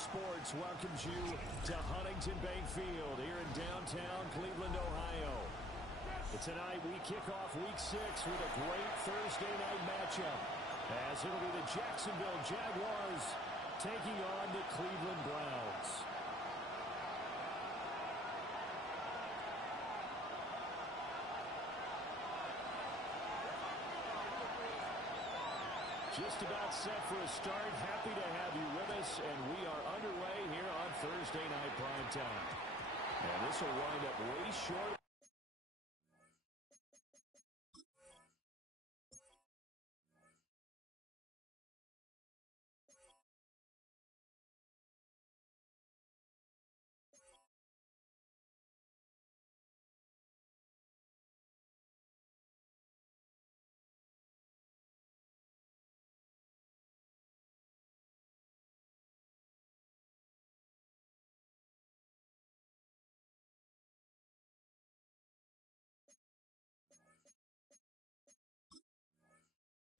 Sports welcomes you to Huntington Bank Field here in downtown Cleveland, Ohio. Tonight we kick off Week 6 with a great Thursday night matchup, as it'll be the Jacksonville Jaguars taking on the Cleveland Browns. Just about set for a start. Happy to have you with us, and we are underway here on Thursday Night Primetime. And this will wind up way short.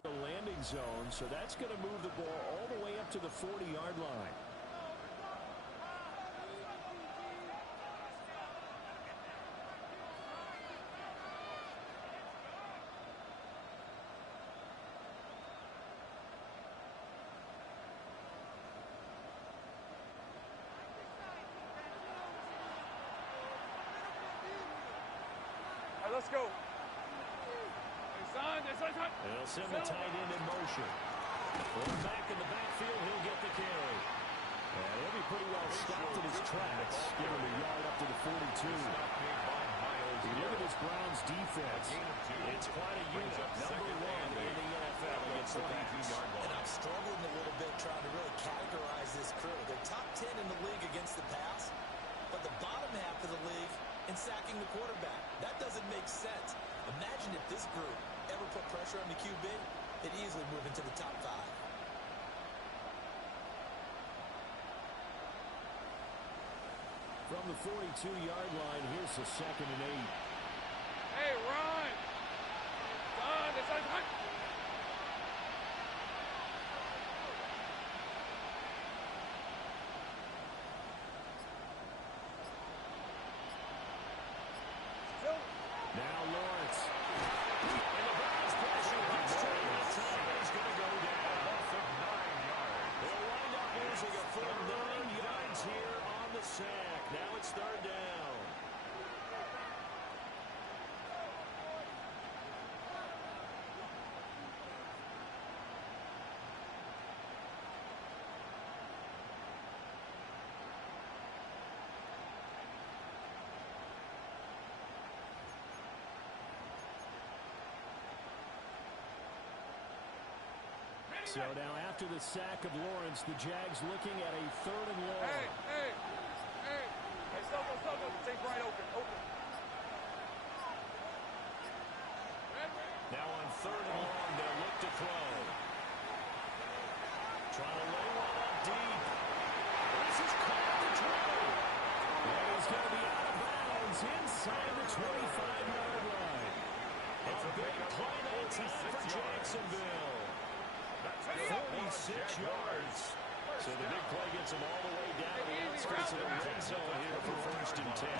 The landing zone, so that's going to move the ball all the way up to the 40-yard line. All right, let's go. They'll send the tight end in motion. Going back in the backfield, he'll get the carry. And he'll be pretty well stopped in his tracks. Give him a yard up to the 42. Look at this Browns defense. It's quite a unit. Number one in the NFL against the pass. And I'm struggling a little bit trying to really categorize this crew. They're top 10 in the league against the pass, but the bottom half of the league in sacking the quarterback. That doesn't make sense. Imagine if this group ever put pressure on the QB, it'd easily move into the top 5. From the 42-yard line, here's the 2nd and 8. Hey, run! Run! It's like run! Now Lawrence. And the Browns pressure gets to him. He's going to go down. Loss of 9 yards. They'll wind up losing a full 9 yards here on the sack. Now it's 3rd down. So now after the sack of Lawrence, the Jags looking at a 3rd and long. Hey, stop. Take right open. Now on 3rd and long, they'll look to throw. Trying to lay one up deep. This is caught the throw. And he's going to be out of bounds inside the 25-yard line. It's a big play that time for Jacksonville. 46 yards. So the big play gets him all the way down to the outskirts of the red zone here for 1st and 10.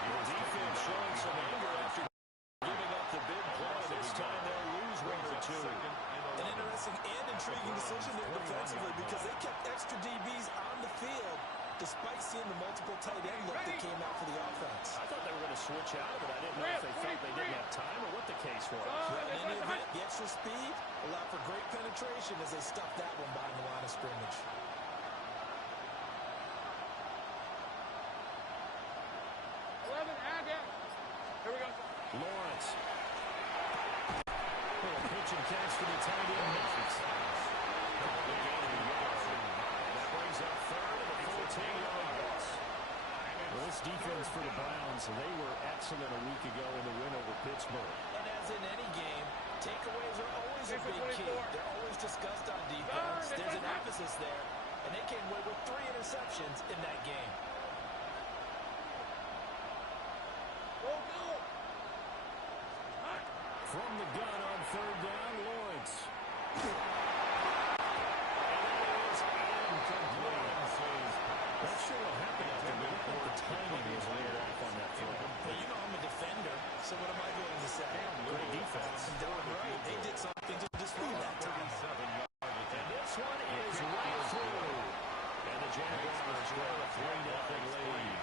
The defense showing some anger after giving up the big play. This time they'll lose 1 or 2. An interesting and intriguing decision there defensively because they kept extra DBs on the field despite seeing the multiple tight end look that came out for the offense. I thought they were going to switch out of it. I didn't know if they felt they didn't have time or what the case was. Well, in any event, the extra speed allowed for great penetration as they stuffed that one behind the line of scrimmage. Here we go. Lawrence. Little pitch and catch for the tight end. That brings up 3rd and the 14 yards. Well, this defense for the Browns, they were excellent a week ago in the win over Pittsburgh. And as in any game, takeaways are always a big key. They're always discussed on defense. There's an emphasis there, and they came away with 3 interceptions in that game. From the gun on 3rd down, Lawrence. Not sure what happened after that, but the timing was a little off on that throw. Well, you know I'm a defender, so what am I going to say? Great defense. Darn right. They did something to disrupt that time. And this one is right through. And the Jaguars grab a 3-0 lead.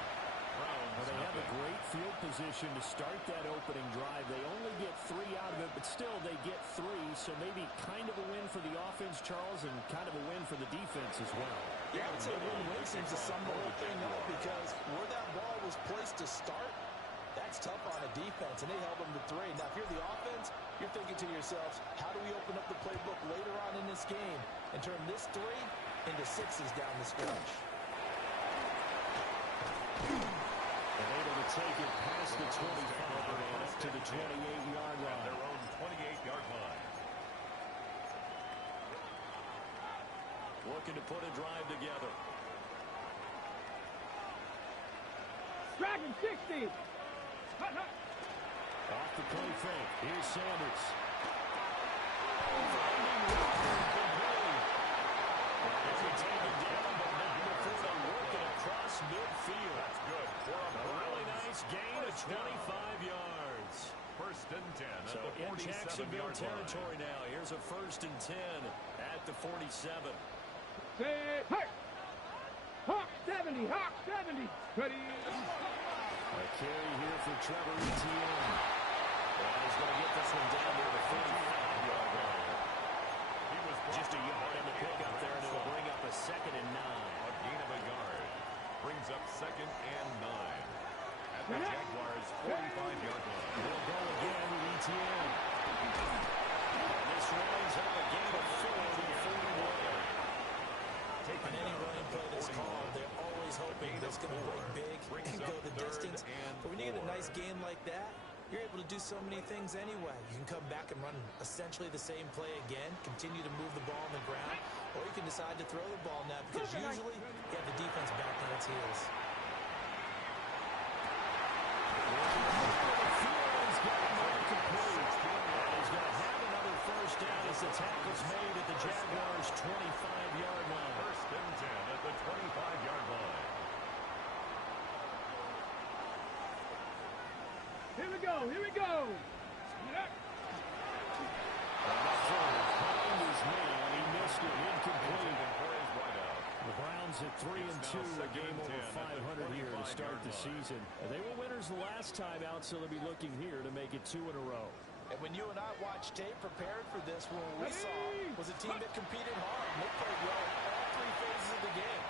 Well, they have a great field position to start that opening drive. They only get 3 out of it, but still they get 3, so maybe kind of a win for the offense, Charles, and kind of a win for the defense as well. Yeah, I would say win-win seems to sum the whole thing up because where that ball was placed to start, that's tough on a defense, and they held them to 3. Now, if you're the offense, you're thinking to yourselves, how do we open up the playbook later on in this game and turn this 3 into 6s down the stretch? And able to take it past the 25 and up to the 28-yard line. Their own 28-yard line. Looking to put a drive together. Dragon 60. Off the play fake. Here's Sanders. Across midfield. That's good. A really nice gain of 25 yards. First and 10 at So the in 47-yard Jacksonville line. territory now. Here's a first and 10 at the 47. Say, hey! Hawk 70, Hawk 70. Ready? A carry here for Trevor Etienne. And he's going to get this one down near the 45-yard line. He was Just a yard in the pickup there, and it'll bring up a 2nd and 9. A gain of a yard. Brings up 2nd and 9 at the Jaguars' 45-yard line. They'll go again with Etienne. And this runs up a gain of 4 to the 41. And any running play that's called, they're always hoping it's going to break big and go the distance. But when you get a nice game like that, you're able to do so many things anyway. You can come back and run essentially the same play again, continue to move the ball on the ground, or you can decide to throw the ball now because usually you have the defense back on its heels. He's going to have another first down as the tackle's made at the Jaguars' 25-yard line. First and 10 at the 25-yard line. Here we go, here we go. Behind his man, he missed it, incomplete. The Browns at 3-2, a game over 500 here to start the season. They were winners the last time out, so they'll be looking here to make it 2 in a row. And when you and I watched tape prepared for this, what we saw was a team that competed hard and they played well all 3 phases of the game.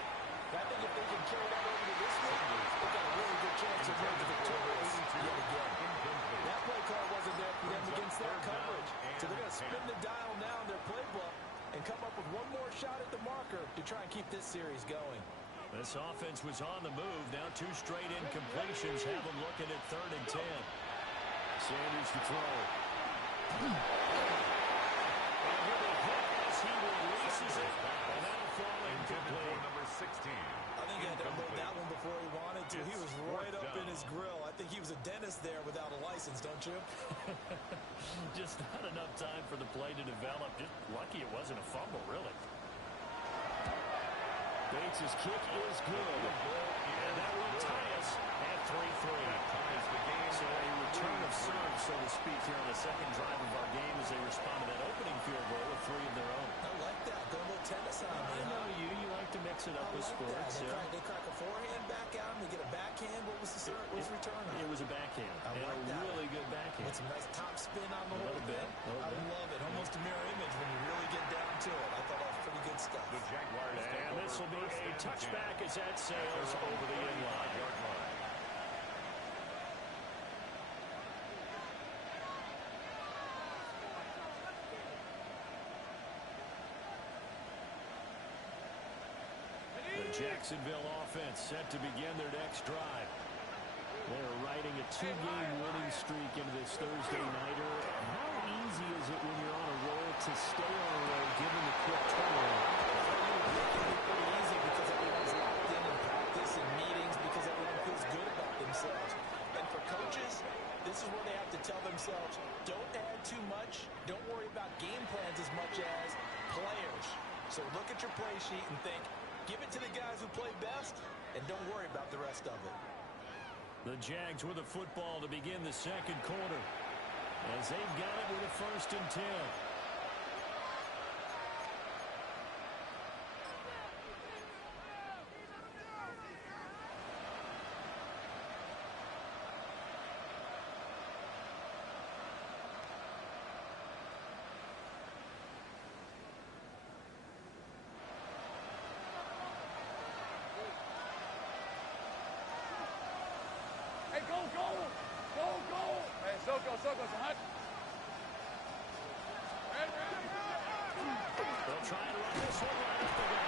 And I think if they can carry that over to this week, they've got a really good chance of being victorious yet again. That play call wasn't there for them against that coverage. So they're going to spin the dial now in their playbook and come up with one more shot at the marker to try and keep this series going. This offense was on the move. Now 2 straight incompletions have them looking at 3rd and 10. Sanders to throw. And here they hit as he releases it. And that'll fall incomplete. Number 16. I think he had to unload that one before he wanted to. He was right up in his grill. I think he was a dentist there without a license, don't you? Just not enough time for the play to develop. Just lucky it wasn't a fumble, really. Bates' kick is good. And that will tie us at 3-3. Ties the game. So a return of serve, so to speak, here on the second drive of our game as they respond to that opening field goal with 3 of their own. I like that. Go a little tennis on me. I know you like to mix it up with sports. They crack a forehand back out and they get a backhand. What was the serve? What was the return on? It was a backhand. I and like a that. really good backhand. With some nice top spin on the A whole little bit, thing. a little I bit. love it. Almost a mirror image when you really get down to it. I thought that was pretty good stuff. The Jaguars take And this will be over a first and 10. touchback as that sails over the end line. The Jacksonville offense set to begin their next drive. They're riding a 2-game winning streak into this Thursday nighter. How easy is it when you're on a roll to stay on a roll given the quick turnaround? It's pretty easy because everyone's locked in practice and meetings because everyone feels good about themselves. And for coaches, this is where they have to tell themselves, don't add too much. Don't worry about game plans as much as So look at your play sheet and think, give it to the guys who play best, and don't worry about the rest of it. The Jags with the football to begin the second quarter, as they've got it with a 1st and 10. Hey, go, go! Go, go! Hey, Soko, hot. They'll try and run this one right up the gut.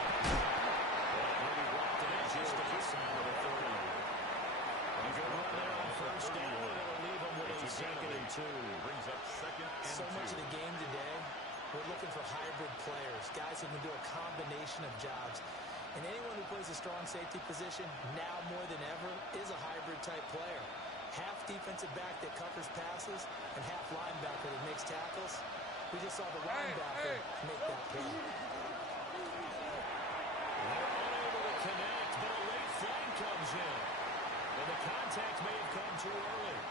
Maybe blocked it in just to the side of the 30. A good run there on 1st down, and it'll leave them with a 2nd and 2. Brings up 2nd and 2. So much of the game today, we're looking for hybrid players, guys who can do a combination of jobs. And anyone who plays a strong safety position, now more than ever, is a hybrid-type player. Half defensive back that covers passes and half linebacker that makes tackles. We just saw the linebacker make that play. They're unable to connect, but a late flag comes in. And the contact may have come too early.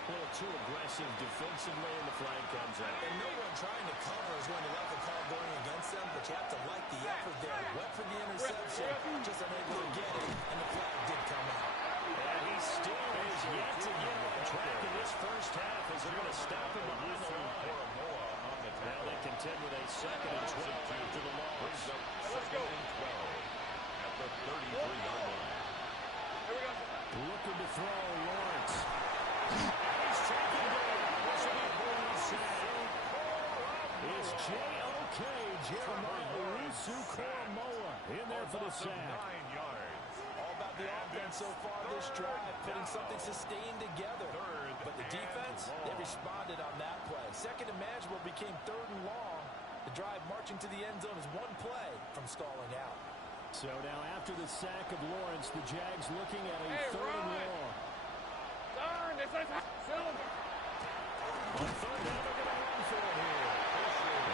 A little too aggressive defensively, and the flag comes out. And no one trying to cover is going to let the call going against them, but you have to like the effort there. Went for the interception, just unable to get it, and the flag did come out. And he still is yet to get on track in this first half as they're going to stop him behind the line. Now they contend with a 2nd and 12 after the loss. Brings up 2nd and 12 at the 33-yard line. Looking to throw, Lawrence. He's taken down. This will be a holding sack. It's J.O.K. Jeremiah Owusu-Koramoah in there for the sack. 9 yards. All about the offense so far this drive, putting something sustained together. But the defense, they responded on that play. 2nd and manageable became 3rd and long. The drive marching to the end zone is one play from stalling out. So now after the sack of Lawrence, the Jags looking at a 3rd and long. Darn, this is Silver. On 3rd down, they're going to run for it here.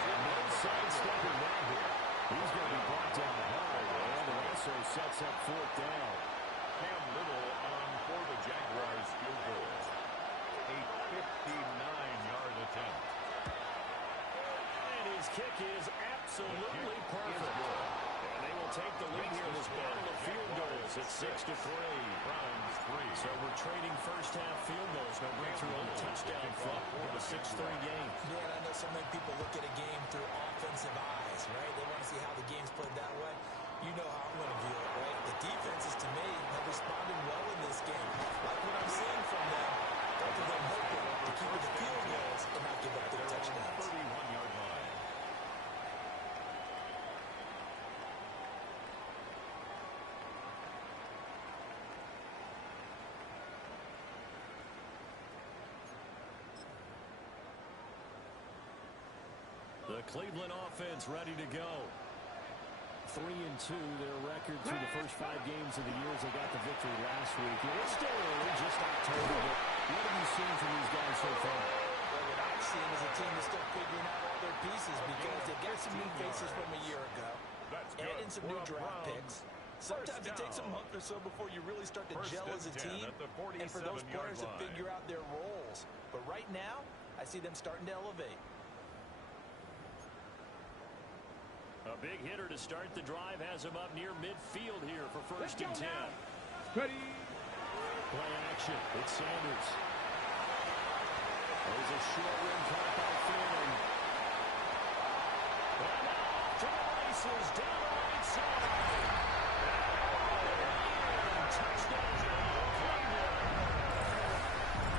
And no sidestepping that here. He's going to be brought down hard, and it also sets up 4th down. Cam Little on for the Jaguars field goal. A 59-yard attempt. And his kick is absolutely perfect. And they will take the lead here in this battle of field goals at 6-3. Browns 3. So we're trading first half field goals. No breakthrough on the touchdown front for the 6-3 game. Yeah, and I know so many people look at a game through offensive eyes, right? They want to see how the game's played that way. You know how I'm going to view it, right? The defenses, to me, have responded well in this game. Like what I'm seeing from them, both of them hoping to keep it to field goals and not give up their touchdowns. 31-yard line. The Cleveland offense ready to go. 3-2, their record through the first 5 games of the year as they got the victory last week. It was still early, just October, but what have you seen from these guys so far? Well, what I've seen is a team that's still figuring out all their pieces because they got some new faces from a year ago, and in some new draft picks. Sometimes it takes a month or so before you really start to gel as a team, and for those players to figure out their roles. But right now, I see them starting to elevate. A big hitter to start the drive has him up near midfield here for 1st and 10. Ready. Play action. It's Sanders. There's a short rim caught by Freeman. And off to the races down the right side. And touchdown, Cleveland.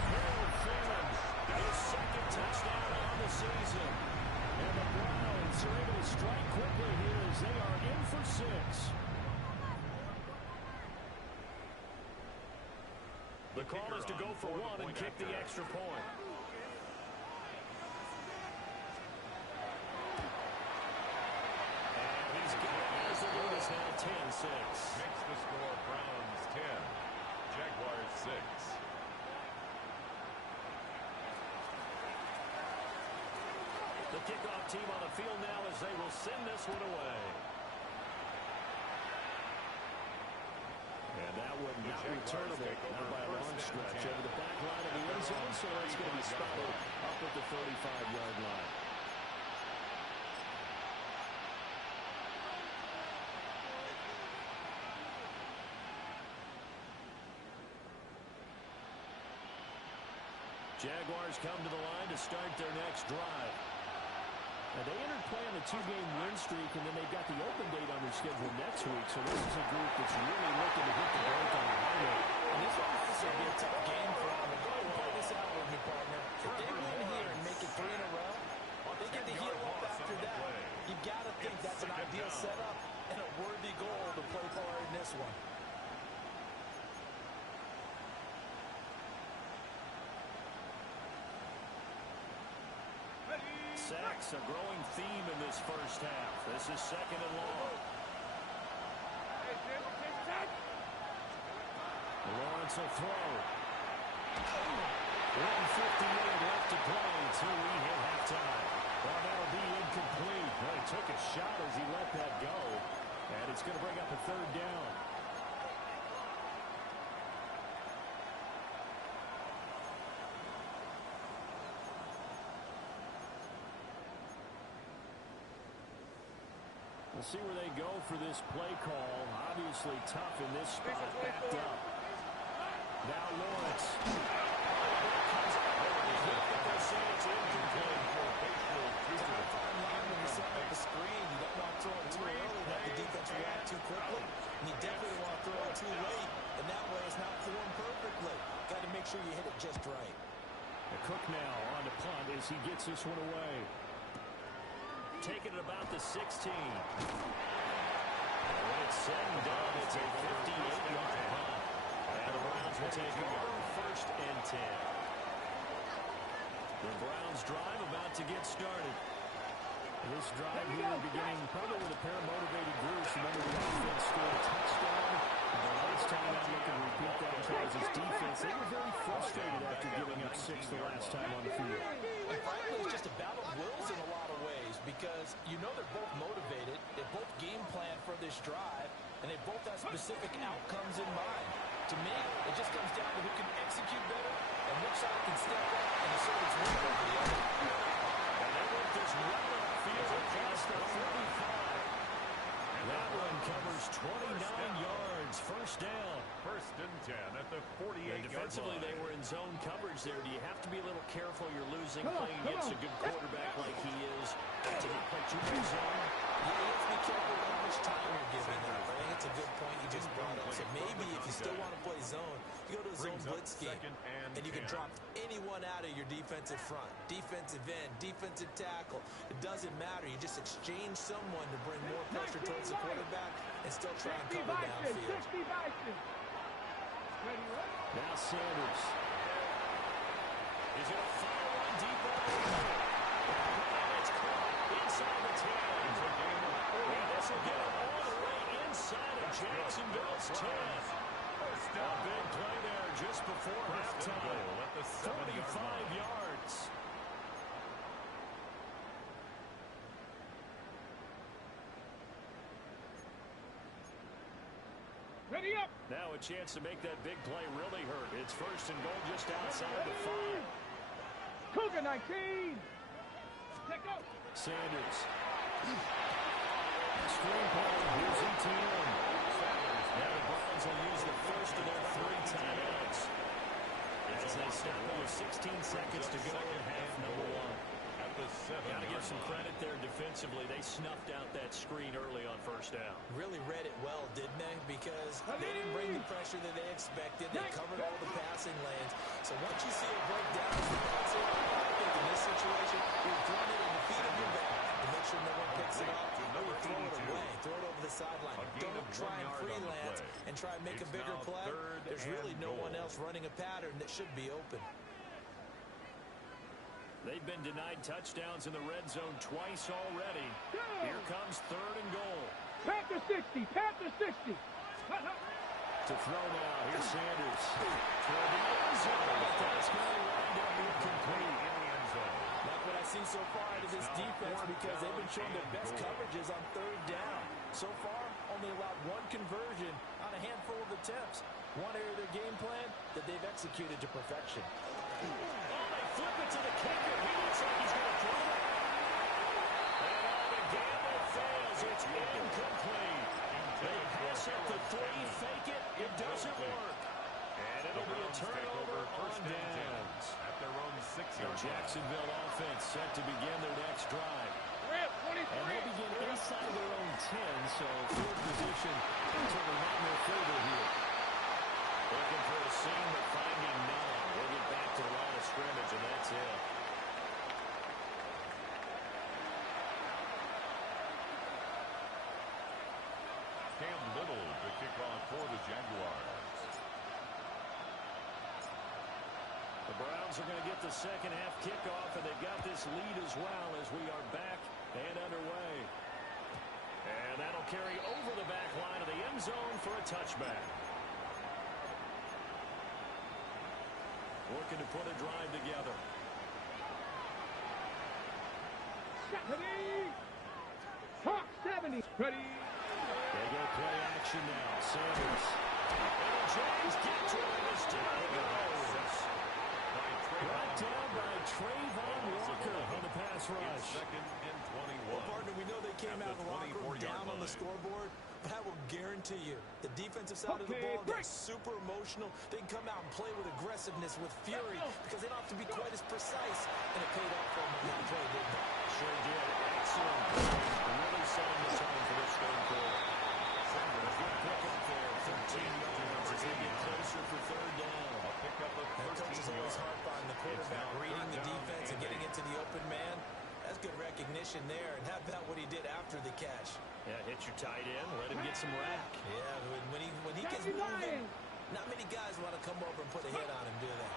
Harold Freeman, his 2nd touchdown on the season. And the Browns are able to strike quickly here as they are in for 6. The call is to go for 1 and kick the extra point. And he's got it as the lead is now 10-6. Makes the score Browns 10, Jaguars 6. The kickoff team on the field now as they will send this one away. And that one not returnable, not by a long stretch. Over the back line of the end zone, so that's going to be spotted up at the 35-yard line. Jaguars come to the line to start their next drive. Now they entered play on a 2-game win streak, and then they've got the open date on their schedule next week. So this is a group that's really looking to hit the brake on the highway. And this one also be a tough game for them. Go ahead and play this out with me, partner. If they win here and make it 3 in a row, they get to heal up after that. You've got to think that's an ideal setup and a worthy goal to play for in this one. Sacks, a growing theme in this first half. This is second and long. Lawrence will throw. 1:58 left to play until we hit halftime. Well, that'll be incomplete. Well, he took a shot as he let that go. And it's going to bring up a third down. We'll see where they go for this play call. Obviously tough in this spot. Backed up. Now Lawrence. They're saying it's incomplete. Fine line when you set up a screen. You don't want to throw it too early, let the defense react too quickly. And you definitely don't want to throw it too late. And that way it's not formed perfectly. Got to make sure you hit it just right. The Cook now on the punt as he gets this one away. Taking it about the 16. When it's said and done, it's a 58-yard punt. And the Browns will take over 1st and 10. The Browns drive about to get started. This drive here beginning probably with a pair of motivated groups. Remember, the offense scored a touchdown. The last time out, looking to repeat that Chargers defense. They were very frustrated after giving up 6 the last time on the field. And frankly, it's just a battle of wills in a lot of ways because you know they're both motivated, they both game plan for this drive, and they both have specific outcomes in mind. To me, it just comes down to who can execute better and which side can step up and assert its win over the other. And they work this right upfield across the 45. That one covers 29 yards. First down. 1st and 10 at the 48-yard line. Defensively, they were in zone coverage there. Do you have to be a little careful? You're losing playing against a good quarterback like he is. To put you in zone. Yeah, you have to be careful with how much time you're giving up. I think it's a good point you just brought up. So maybe if you still want to play zone, you go to a zone blitz scheme, and you can drop anyone out of your defensive front. Defensive end, defensive tackle. It doesn't matter. You just exchange someone to bring more pressure towards the quarterback and still try and cover downfield. Now Sanders. He's going to fire one deep over. It's caught inside the 10. And this will get him all the way inside of Jacksonville's 10. A big play there just before halftime. 45 yards. Ready up. Now a chance to make that big play really hurt. It's 1st and goal just outside the 5. Cougar 19. Take out. Sanders. Screen play. Here's ETN. Now the Browns will use the first of their 3 timeouts. As they stop with 16 seconds to go in half number 1. Got to give some credit there defensively. They snuffed out that screen early on 1st down. Really read it well, didn't they? Because they didn't bring the pressure that they expected. They covered all the passing lanes. So once you see it break down as the passer, I think in this situation, you're throwing it in the feet of your back and make sure no one picks it up, or you throw it away. Throw it over the sideline. Don't try and freelance and try and make a bigger play. There's really no one else running a pattern that should be open. They've been denied touchdowns in the red zone twice already. Here comes 3rd and goal. Panther 60. Panther 60. To throw now. Here's Sanders. For the end zone. That's going to wind up incomplete in the end zone. Like what I see so far out of this defense because they've been showing their best coverages on third down. So far, only allowed one conversion on a handful of attempts. One area of their game plan that they've executed to perfection. Oh, they flip it to the kicker. He looks like he's going to throw it. And the gamble fails. It's incomplete. They pass up the 3, fake it. It doesn't work. And it'll be a turnover on downs. At their own 6-yard line. Jacksonville offense set to begin their next drive. And they'll begin inside their own 10, so field position certainly not no further here. Looking for a seam, but finding none. We'll get back to the line of scrimmage, and that's it. Cam Little to kick off for the Jaguars. The Browns are going to get the second half kickoff, and they've got this lead as well as we are back and underway. And that'll carry over the back line of the end zone for a touchback. Looking to put a drive together. Ready. Top 70. Ready. They go play action now. Sanders. And James gets to him as down he goes. Brought down by Trayvon Walker on the pass rush. Second and 21. Well, partner, we know they came out of the locker room down on the scoreboard, but I will guarantee you the defensive side of the ball gets super emotional. They can come out and play with aggressiveness, with fury, because they don't have to be quite as precise. And it paid off for them on that play, didn't it? Sure did. Excellent. Really setting the tone for this third quarter. Sanders good pick up there. 13 yards as they get closer for third down. A pickup of 13 Coach is always yards. harp on the quarterback reading the defense and getting into the open man. That's good recognition there. And how about what he did after the catch? Yeah, hit your tight end. Let him get some rack. Yeah, when he gets moving, not many guys want to come over and put a hit on him, do they?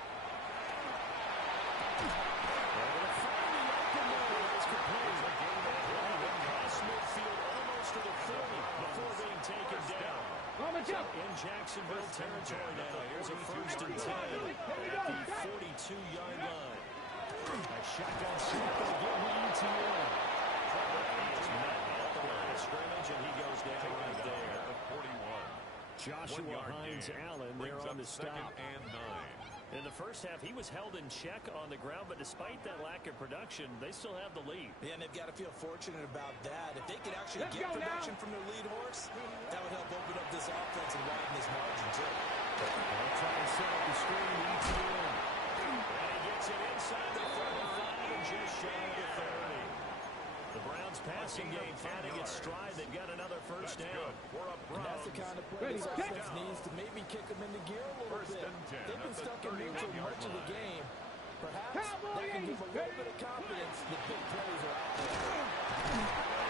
In Jacksonville territory now. Here's a 1st and 10 at the 42-yard line. A shotgun snap again with ETN. He is met at the line of scrimmage, and he goes down right there. 41. Joshua Hines-Allen there on the stop. And 9. In the first half, he was held in check on the ground, but despite that lack of production, they still have the lead. Yeah, and they've got to feel fortunate about that. If they could actually get production from their lead horse, that would help open up this offense and widen this margin, too. They'll try to set up the screen, ETN. And he gets it inside the 35 and just shy of the 30. The Browns passing game finding its stride. They've got another first down. And that's the kind of play this offense needs to maybe kick them into gear a little bit. They've been stuck in neutral much of the game. Perhaps that can give them a little bit of confidence that big plays are out there.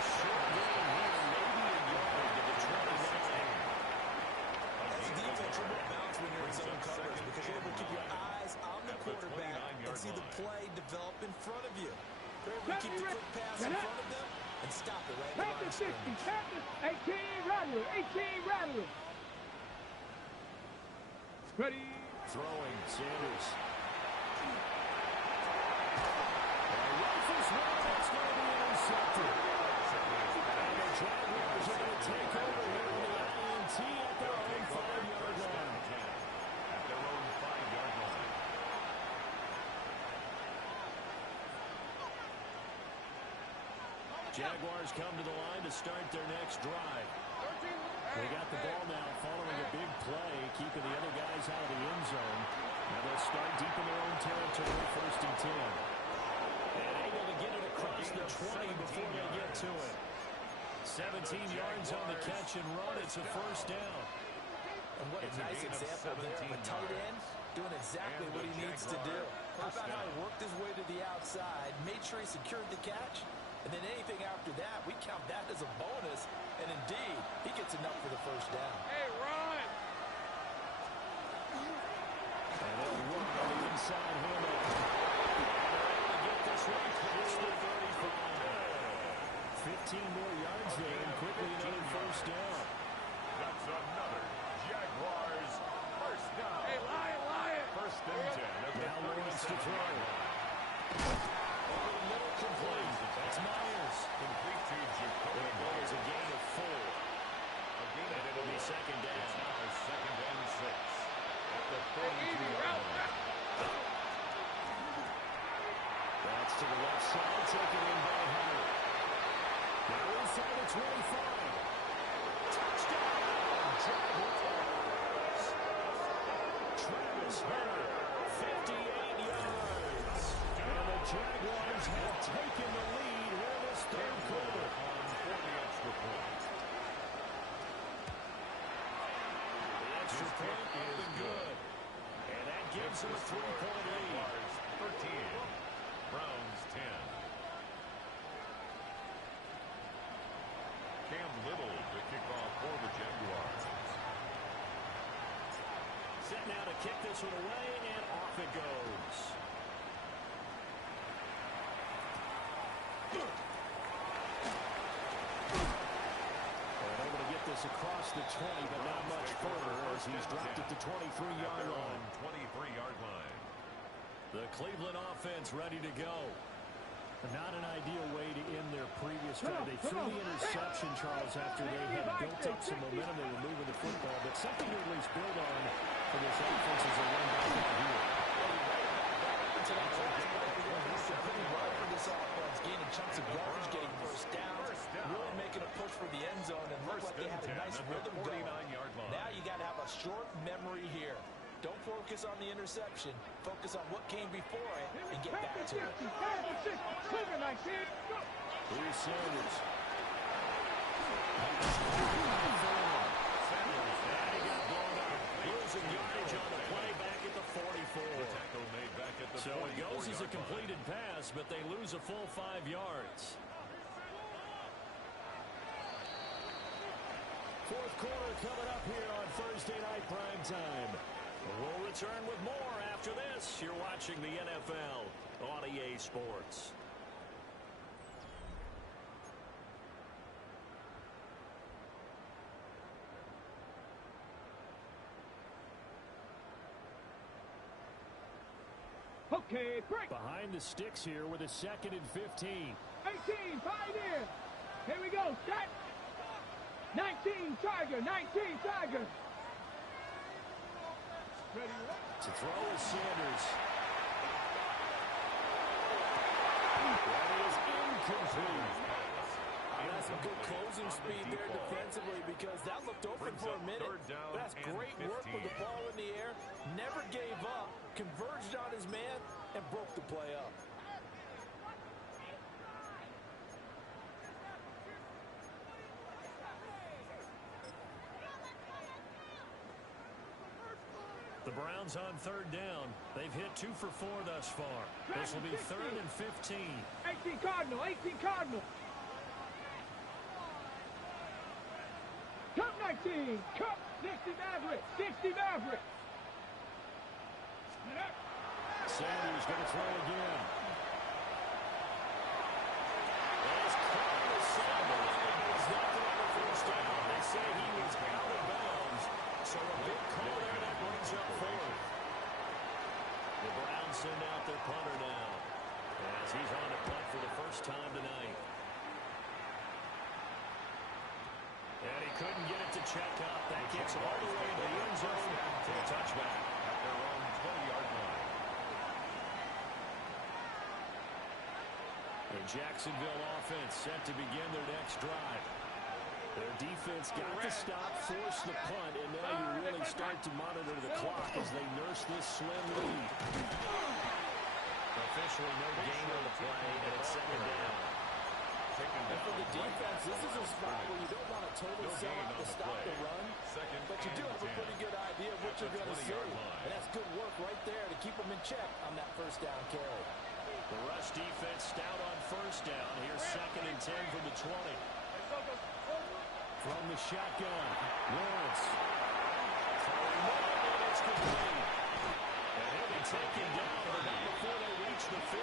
Short game here, maybe a yard to the 29. As a defense, you're more balanced when you're in zone coverage because you're able to keep your eyes on the quarterback and see the play develop in front of you. They're able to keep the quick pass in front of them and stop it right at the line of scrimmage. 18 Rattler. 18 Rattler. Ready. Throwing, Sanders. And rifles one, that's going to be intercepted. And the Jaguars are going to take over here on the INT at their own 5-yard line. At their own 5-yard line. Jaguars come to the line to start their next drive. They got the ball now following a big play, keeping the other guys out of the end zone. Now they'll start deep in their own territory, 1st and 10. And able to get it across the 20 before they get to it. 17 yards on the catch and run. It's a 1st down. And what a nice example there of a tight end doing exactly what he needs to do. How about how he worked his way to the outside, made sure he secured the catch, and then anything after that, we count that as a bonus. And indeed, he gets enough for the 1st down. Hey, run! And they'll work on the inside handoff. They're able to get this one past the 35. 15 more yards there, and quickly another 1st down. That's another Jaguars 1st down. Hey, Lion! 1st and 10 at the Now Lawrence to 36. throw. Over the middle, this header. 58 yards. And the Jaguars have taken the lead here in this third quarter. On for the extra point. The extra point is good. And that gives them a 3-point lead. Jaguars 13. Browns 10. Cam Little to kick off for the Jaguars. Set now to kick this one away, and off it goes. And able to get this across the 20, but not much further as he's dropped it to 23-yard line. 23-yard line. The Cleveland offense ready to go. Not an ideal way to end their previous drive. They threw the interception, Charles, after they had built up some momentum. They were moving the football, but something to at least build on for this offense as they run back out here. Pretty well for this offense, gaining chunks of yardage, getting first downs, really making a push for the end zone, and look like they had a nice rhythm going. Now you got to have a short memory here. Don't focus on the interception. Focus on what came before it and get back to it. Here's Sanders. Losing yardage on the play back at the 44. So it goes as a completed pass, but they lose a full 5 yards. Fourth quarter coming up here on Thursday night prime time. We'll return with more after this. You're watching the NFL on EA Sports. Okay, break. Behind the sticks here with a 2nd and 15. 18, 5 in. Here we go, set. 19, Tiger, 19, Tiger. Ready, To throw is Sanders. That is incomplete. That's some good closing speed there defensively because that looked open for a minute. That's great work with the ball in the air. Never gave up, converged on his man, and broke the play up. The Browns on 3rd down. They've hit 2 for 4 thus far. This will be 3rd and 15. 18 Cardinal, 18 Cardinal. Cup 19, Cup 60 Maverick, 60 Maverick. Sanders going to throw again. As Carlos Sanders is nothing on the first down. They say he was out of bounds. So a big call there that brings up 4th. The Browns send out their punter now as he's on to punt for the first time tonight. And he couldn't get it to check up. That gets all the way to the end zone for a touchback. At their own 20-yard line. The Jacksonville offense set to begin their next drive. Their defense got the stop, forced the punt, and now you really start to monitor the clock as they nurse this slim lead. Officially no gain on the play, and it's 2nd down. And for the defense, this is a spot where you don't want to totally sell out to stop the run, but you do have a pretty good idea of what you're going to see. And that's good work right there to keep them in check on that first down carry. The rush defense stout on 1st down. Here's 2nd and 10 from the 20. From the shotgun, Lawrence. And it's complete. And he'll be taken down, but not before they reach the 50.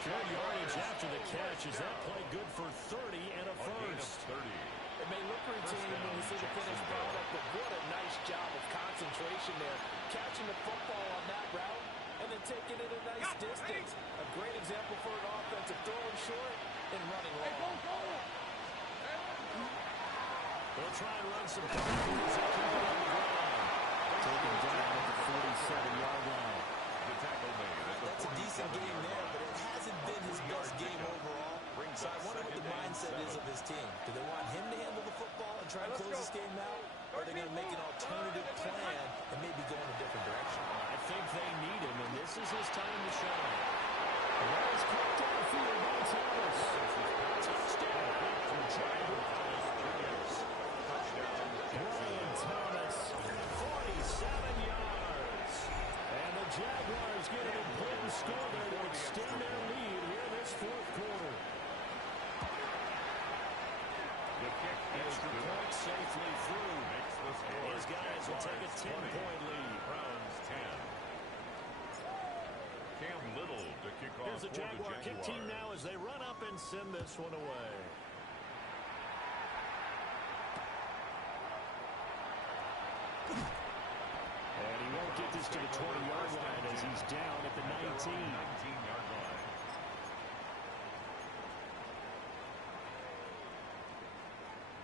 Good yardage after the catch. Is that play good for 30 and a first? It may look routine when you see the finished product, but what a nice job of concentration there. Catching the football on that route and then taking it a nice distance. A great example for an offense of throwing short and running long. They'll try and run some coverage. Taken down at the 47-yard line. That's a decent game there, but it hasn't been his best game overall. So I wonder what the mindset is of his team. Do they want him to handle the football and try and close this game out? or are they going to make an alternative plan and maybe go in a different direction? I think they need him, and this is his time to shine. And that is caught downfield by Thomas. Touchdown for Jaguars. Brian Thomas, 47 yards. And the Jaguars get an important score there to extend their lead here in this fourth quarter. The kick is Extra good. point safely through. Makes the score. These guys will take a Jaguars 10-point lead. Browns 10. Cam Little to kick off Here's the for Jaguar the kick Jaguars. team now as they run up and send this one away. And he won't get this to the 20-yard line as he's down at the 19. 19-yard line.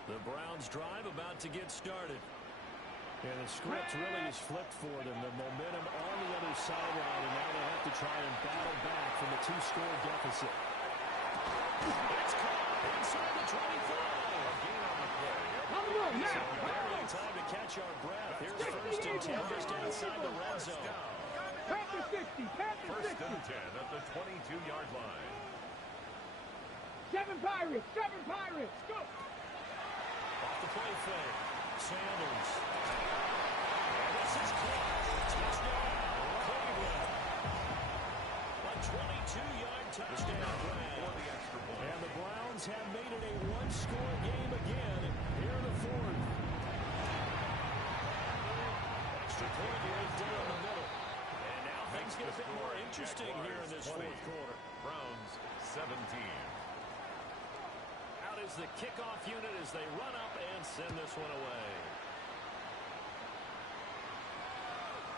The Browns drive about to get started. And the script really is flipped for them. The momentum on the other sideline, and now they have to try and battle back from a 2-score deficit. It's caught inside the 25. Gain on the play. Come on now. Barely time to catch our breath. Here's first and 10 just outside the red zone. Panther 60. Panther First 60. and 10 at the 22-yard line. 7 Pirates. 7 Pirates. Go. Off the play fake. Sanders. And this is caught. Touchdown, Cleveland. A 22-yard touchdown grab. For the extra point. And the Browns have made it a one-score game again here in the fourth. Extra point right down the middle. And now things get a bit more interesting here in this fourth quarter. Browns 17. Out is the kickoff unit as they run up and send this one away.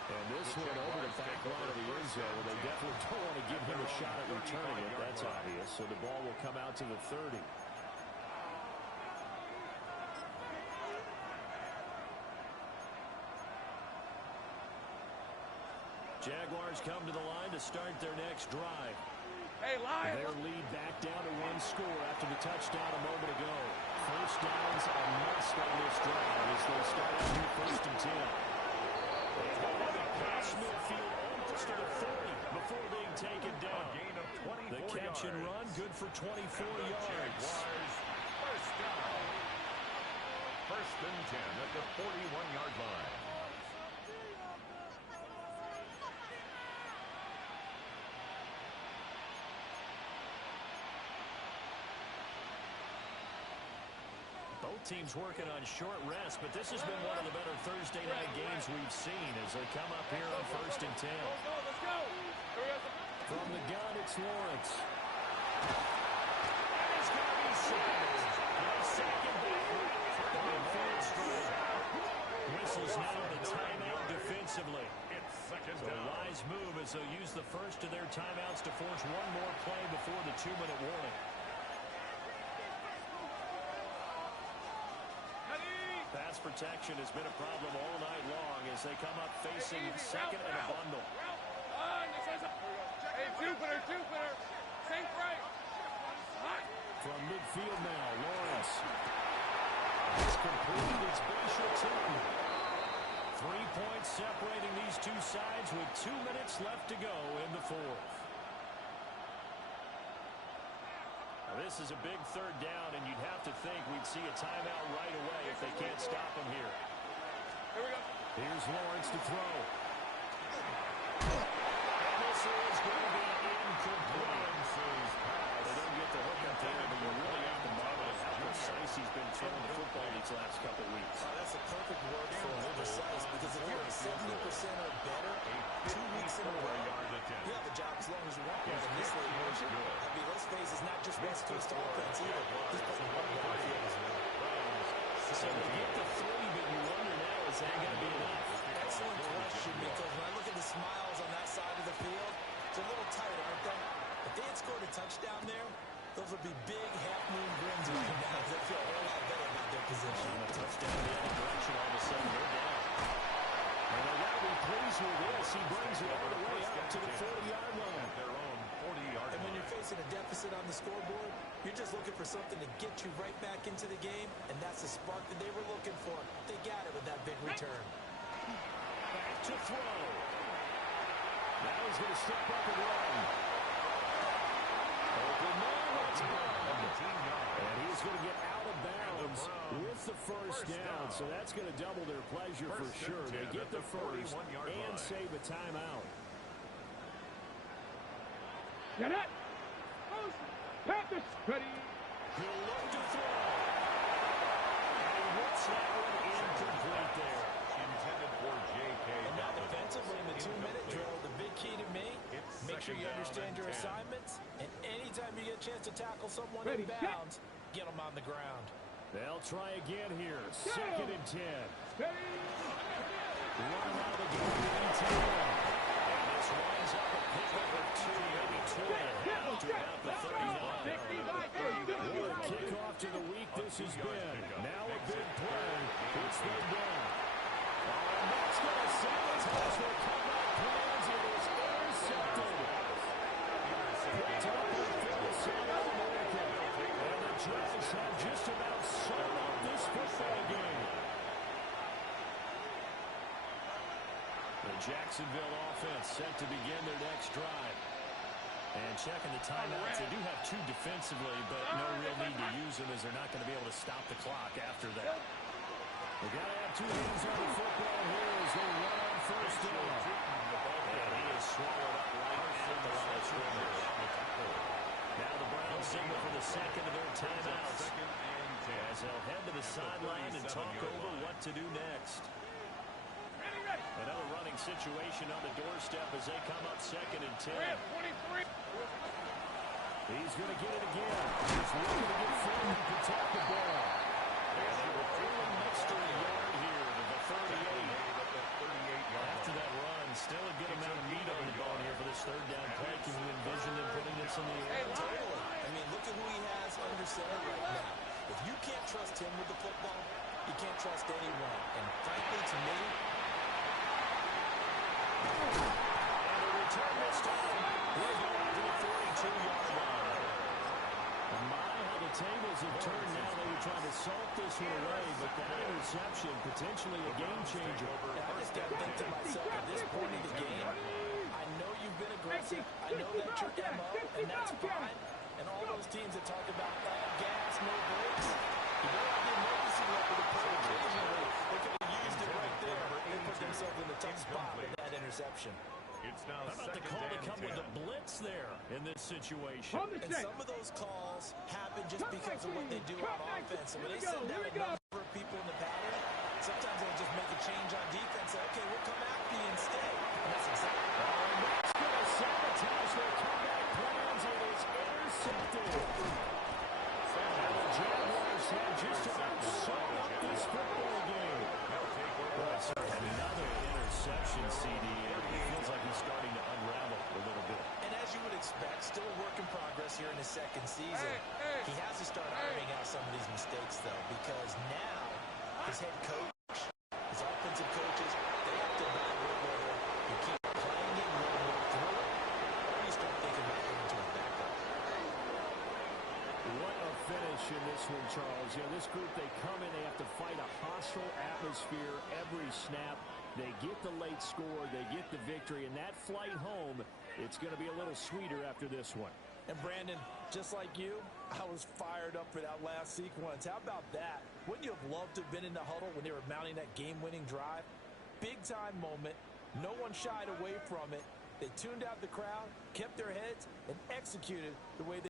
And this one over the back line of the end zone. Well, they definitely don't want to give him a shot at returning it. That's obvious. So the ball will come out to the 30. Jaguars come to the line to start their next drive. Hey, Lions. Their lead back down to 1 score after the touchdown a moment ago. First downs a must on this drive as they start out here first and 10. They hold it across midfield almost to the 30 before being taken A down. gain of 24 The catch and run good for 24 yards. Jaguars first down. First and 10 at the 41-yard line. Both teams working on short rest, but this has been one of the better Thursday night games we've seen as they come up here on first and 10. Let's go. From the gun, it's Lawrence. That is going to be sacked. They'll sack him back for the midfield strike. Whistles now on a timeout defensively. It's second So a down. wise move as they'll use the first of their timeouts to force one more play before the 2-minute warning. Pass protection has been a problem all night long as they come up facing second and a bundle. Hey, Jupiter. Safe right. From midfield now, Lawrence. It's completed its Bayshore team. 3 points separating these two sides with 2 minutes left to go in the fourth. Now, this is a big third down, and you'd have to think we'd see a timeout right away if they can't stop him here. Here we go. Here's Lawrence to throw. And this is going to be incomplete. They don't get the hook up there, but you really have to marvel at how precise he's been throwing the football these last couple of weeks. That's a perfect word for precise, because if you're at 70% or better 2 weeks in a row, you have a job as long as you want. In this league, I mean, let's face it, it's not just West Coast offense either. He's putting one on the field as well. So they get the 3, but you wonder now, is that going to be enough? Excellent question, because when I look at the smiles on that side of the field, it's a little tight, aren't they? If they had scored a touchdown there, those would be big half-moon grins right now. They feel a whole lot better about their position. And a touchdown in the other direction, all of a sudden they're down. And they got to be pleased with this. He brings it all the way up to the 40-yard line. Their own 40-yard And when line. you're facing a deficit on the scoreboard, you're just looking for something to get you right back into the game, and that's the spark that they were looking for. They got it with that big return. Back to throw. Now he's going to step up and run. Open man, it's and he's going to get out of bounds with the first down. So that's going to double their pleasure for sure. They get the first and save a timeout. Get it. Panthers ready. He'll look to throw. And he whips that one incomplete there. Intended for J.K. And now defensively in the 2-minute drill, the big key to me, make sure you understand your assignments, and anytime you get a chance to tackle someone in bounds, get them on the ground. They'll try again here. 2nd and 10. Ready. Run out of the game to 10. And this winds up a pick over 2, maybe 2.5 to about the 39. What a kickoff to the week this has been. Now a big play. It's third down. And that's going to sabotage their comeback plans. It is intercepted. Picked up with Phyllis and America. And the Jags have just about sewn up this football game. The Jacksonville offense set to begin their next drive. And checking the timeouts, they do have 2 defensively, but no real need to use them as they're not going to be able to stop the clock after that. They've got to have 2 hands on the football here as they run on first down. And he is swallowed up right at the line of scrimmage. Now the Browns signal for the second of their timeouts as they'll head to the sideline and talk over what to do next. Another running situation on the doorstep as they come up 2nd and 10. 23. He's going to get it again. He's looking to get free and protect the ball. And they will throw an extra yard here to the 38. After that run, still a good amount of meat on the bone here for this third down play. Can you envision them putting this in the air? Totally. I mean, look at who he has under center right now. If you can't trust him with the football, you can't trust anyone. And frankly, to me, and a return this time. We're going to the 42-yard line. And my, how the tables have turned now. They were trying to salt this one away, but that interception, potentially a game changer. I just got to think to myself, at this point in the game, I know you've been aggressive. I know that's your MO, and that's fine. And all those teams that talk about gas, no brakes, you don't have the emergency weapon to pull occasionally. They could have used it right there and put themselves in a tough spot with that interception. It's now How about the call to come with the blitz there in this situation? And some of those calls happen just because of what they do on offense. And when they send out a number of people in the pattern, sometimes they'll just make a change on defense. Say, okay, we'll come after you instead. And that's exactly that's going to sabotage their comeback plans. It is intercepted. And the Jaguars have just about sewn up this football game. Another interception, CD. It feels like he's starting to unravel a little bit. And as you would expect, still a work in progress here in his 2nd season. He has to start ironing out some of these mistakes, though, because now his head coach, his offensive coaches, they have to evaluate whether you keep playing it and let him work through it, or you start thinking about going to his backup. What a finish in this one, Charles. You know, this group, they come in, they have to fight a hostile atmosphere every snap. They get the late score, they get the victory, and that flight home, it's going to be a little sweeter after this one. And Brandon, just like you, I was fired up for that last sequence. How about that? Wouldn't you have loved to have been in the huddle when they were mounting that game-winning drive? Big-time moment. No one shied away from it. They tuned out the crowd, kept their heads, and executed the way they